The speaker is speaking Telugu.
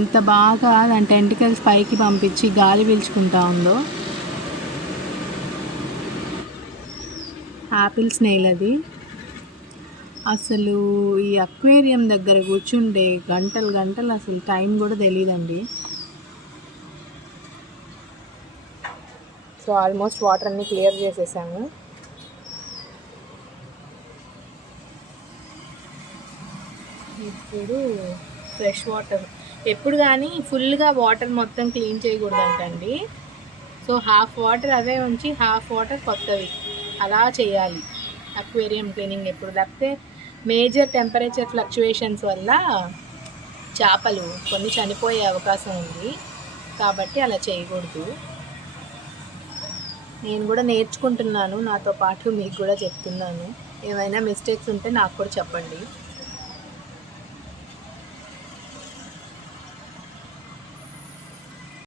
ఎంత బాగా దాని టెంటికల్స్ పైకి పంపించి గాలి పీల్చుకుంటా ఉందో. యాపిల్ స్నేల్ అది. అసలు ఈ అక్వేరియం దగ్గర కూర్చుంటే గంటలు గంటలు అసలు టైం కూడా తెలియదండి. సో ఆల్మోస్ట్ వాటర్ అన్నీ క్లియర్ చేసేసాము. ఇప్పుడు ఫ్రెష్ వాటర్. ఎప్పుడు కానీ ఫుల్గా వాటర్ మొత్తం క్లీన్ చేయకూడదంటండి. సో హాఫ్ వాటర్ అవే ఉంచి హాఫ్ వాటర్ కొత్తవి అలా చేయాలి అక్వేరియం క్లీనింగ్ ఎప్పుడు. లేకపోతే మేజర్ టెంపరేచర్ ఫ్లక్చువేషన్స్ వల్ల చేపలు కొన్ని చనిపోయే అవకాశం ఉంది. కాబట్టి అలా చేయకూడదు. నేను కూడా నేర్చుకుంటున్నాను, నాతో పాటు మీకు కూడా చెప్తున్నాను. ఏమైనా మిస్టేక్స్ ఉంటే నాకు కూడా చెప్పండి.